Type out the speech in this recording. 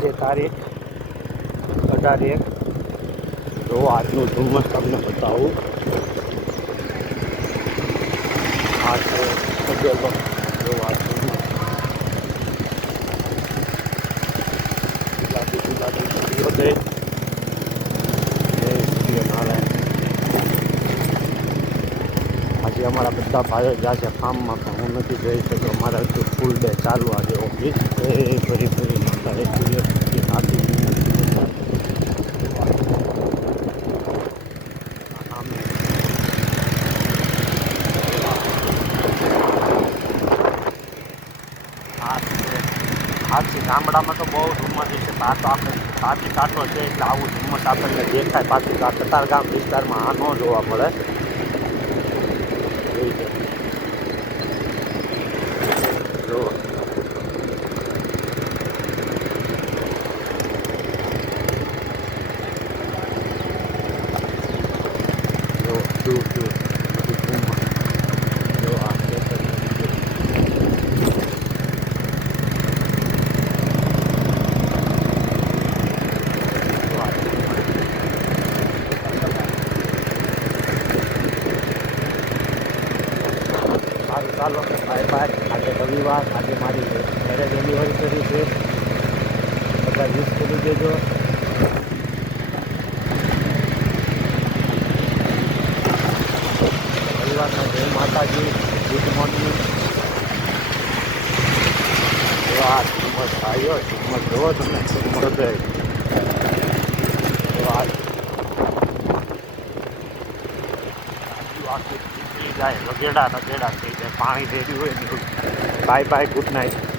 આજે તારીખ 18/1. જો આજનું ધુમ્મસ તમને બતાવું. આ છે તબેલો. જો આ ધુમ્મસ ગુલાબી સૂર્યોદય. સૂર્યનારાયણ. આજે અમારા બધા ભાઈઓ ગયા છે ફાર્મમાં, પણ હું નથી જઈ શક્યો. અમારા તો ફૂલ ડે ચાલુ આજે ઓફિસ. ફરી માતા સૂર્ય આપી. આજથી ગામડામાં તો બહુ ધુમ્મસ છે. આ તો આપણે પાછી કાંઠો છે એટલે આવું ધુમ્મસ આપણને દેખાય. પાછી કતારગામ વિસ્તારમાં આ ન જોવા મળે. જો દૂર દૂર ધુમ્મસ. જો આ સારું, ચાલો બાય બાય. આજે રવિવાર, આજે મારી મેરેજ એનિવર્સરી છે. બધા વિશ કરી દેજો. રવિવારના જય માતાજી, ગુડ મોર્નિંગ. આ ધુમ્મસ આવ્યો, ધુમ્મસ જોવો તમે. હૃદય જાય, રગેડા થઈ જાય, પાણી રેડ્યું હોય ને. Bye bye, good night.